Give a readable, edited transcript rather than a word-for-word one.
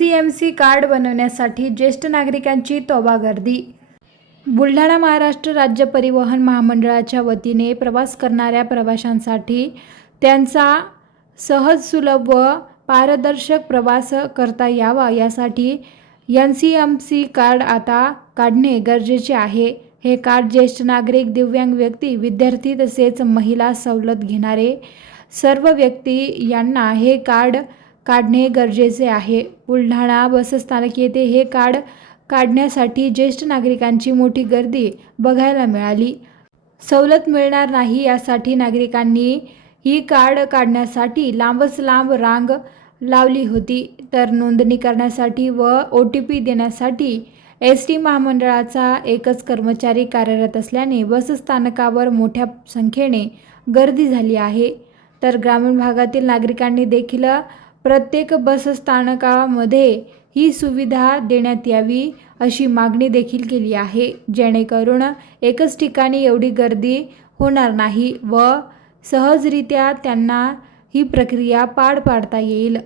NCMC card बनवण्यासाठी ज्येष्ठ नागरिकांची तोबा गर्दी। बुलढाणा महाराष्ट्र राज्य परिवहन महामंडळाच्या वतीने प्रवास करणाऱ्या प्रवाशांसाठी त्यांचा सहज, सुलभ व पारदर्शक प्रवास करता यावा यासाठी NCMC कार्ड आता काढणे गरजेचे आहे। हे कार्ड ज्येष्ठ नागरिक, दिव्यांग व्यक्ती, विद्यार्थी तसेच महिला सवलत घेणारे सर्व व्यक्ती यांना हे कार्ड काढणे गरजेचे आहे। बुलढाणा बसस्थानक येथे हे कार्ड काढण्यासाठी ज्येष्ठ नागरिकांची मोठी गर्दी बघायला मिळाली। सवलत मिळणार नाही यासाठी नागरिकांनी ही कार्ड काढण्यासाठी लांबच लांब रांग लावली होती। तर नोंदणी करण्यासाठी व OTP देण्यासाठी ST महामंडळाचा एकच कर्मचारी कार्यरत असल्याने बसस्थानकावर मोठ्या संख्येने गर्दी झाली आहे। तर ग्रामीण भागातील नागरिकांनी देखील प्रत्येक बसस्थानकामध्ये ही सुविधा देण्यात यावी अशी मागणी देखील केली आहे, जेणेकरून एकच ठिकाणी एवढी गर्दी होणार नाही व सहजरित्या त्यांना ही प्रक्रिया पार पाडता येईल।